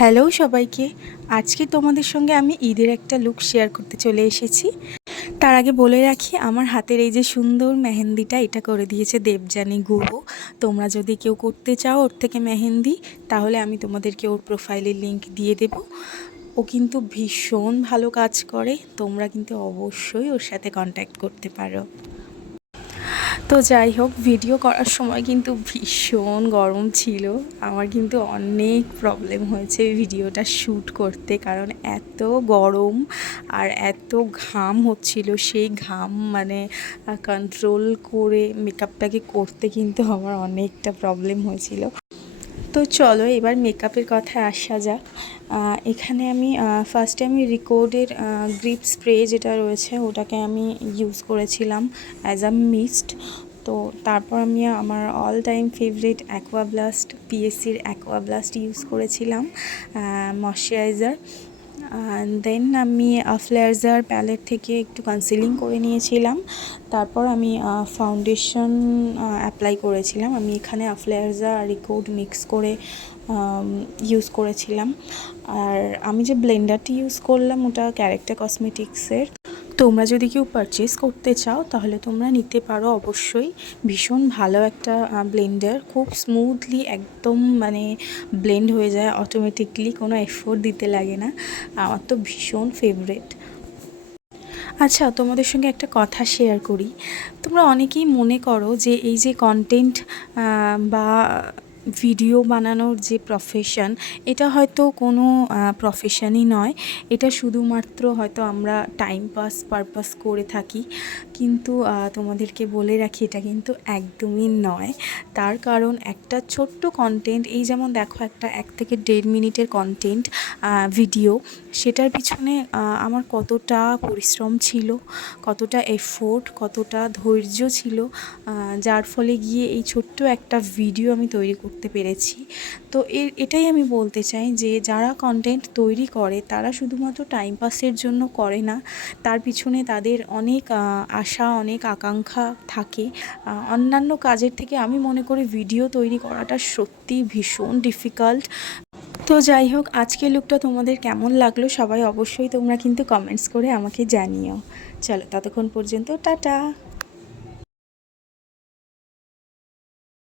Hello সবাইকে, আজকে তোমাদের সঙ্গে আমি ঈদের একটা লুক শেয়ার করতে চলে এসেছি। তার আগে বলে রাখি, আমার হাতের এই যে সুন্দর মেহেন্দিটা, এটা করে দিয়েছে দেবযানী গুরু। তোমরা যদি কেউ করতে চাও ওর থেকে মেহেন্দি, তাহলে আমি তোমাদেরকে ওর প্রোফাইলের লিংক দিয়ে দেব। ও কিন্তু ভীষণ ভালো কাজ করে, তোমরা কিন্তু অবশ্যই ওর সাথে কন্ট্যাক্ট করতে পারো। তো যাই হোক, ভিডিও করার সময় কিন্তু ভীষণ গরম ছিল। আমার কিন্তু অনেক প্রবলেম হয়েছে ভিডিওটা শ্যুট করতে, কারণ এত গরম আর এত ঘাম হচ্ছিল। সেই ঘাম মানে কন্ট্রোল করে মেকআপটাকে করতে কিন্তু আমার অনেকটা প্রবলেম হয়েছিল। তো চলো এবার মেকআপের কথায় আসা যাক। এখানে আমি ফার্স্টে আমি রিকোডের গ্রিপ স্প্রে যেটা রয়েছে ওটাকে আমি ইউজ করেছিলাম অ্যাজ আ মিস্ট। তো তারপর আমি আমার অল টাইম ফেভারিট অ্যাকোয়াব্লাস্ট, পিএসসির অ্যাকোয়াব্লাস্ট ইউজ করেছিলাম ময়শ্চারাইজার। দেন আমি ফ্লেয়ারজার প্যালেট থেকে একটু কনসিলিং করে নিয়েছিলাম। তারপর আমি ফাউন্ডেশন অ্যাপ্লাই করেছিলাম। আমি এখানে ফ্লেয়ারজা আর রিকোড মিক্স করে ইউজ করেছিলাম। আর আমি যে ব্লেন্ডারটি ইউজ করলাম ওটা ক্যারেক্টার কসমেটিক্সের। তোমরা যদি কেউ পারচেস করতে চাও তাহলে তোমরা নিতে পারো অবশ্যই। ভীষণ ভালো একটা ব্লেন্ডার, খুব স্মুথলি একদম মানে ব্লেন্ড হয়ে যায় অটোমেটিকলি, কোনো এফোর্ট দিতে লাগে না। আমার তো ভীষণ ফেভারিট। আচ্ছা, তোমাদের সঙ্গে একটা কথা শেয়ার করি। তোমরা অনেকেই মনে করো যে এই যে কন্টেন্ট বা ভিডিও বানানোর যে প্রফেশন, এটা হয়তো কোনো প্রফেশনই নয়। এটা শুধুমাত্র হয়তো আমরা টাইম পাস পারপাস করে থাকি, কিন্তু তোমাদেরকে বলে রাখি এটা কিন্তু একদমই নয়। তার কারণ একটা ছোট্ট কন্টেন্ট, এই যেমন দেখো একটা 1 থেকে 1.5 মিনিটের কন্টেন্ট ভিডিও, সেটার পিছনে আমার কতটা পরিশ্রম ছিল, কতটা এফোর্ট, কতটা ধৈর্য ছিল, যার ফলে গিয়ে এই ছোট্ট একটা ভিডিও আমি তৈরি করতে পেরেছি। তো এটাই আমি বলতে চাই যে যারা কন্টেন্ট তৈরি করে তারা শুধুমাত্র টাইম পাসের জন্য করে না, তার পিছনে তাদের অনেক আশা, অনেক আকাঙ্ক্ষা থাকে। অন্যান্য কাজের থেকে আমি মনে করি ভিডিও তৈরি করাটা সত্যিই ভীষণ ডিফিকাল্ট। তো যাই হোক, আজকের লুকটা তোমাদের কেমন লাগলো সবাই অবশ্যই তোমরা কিন্তু কমেন্টস করে আমাকে জানিও। চলো ততক্ষণ পর্যন্ত টাটা।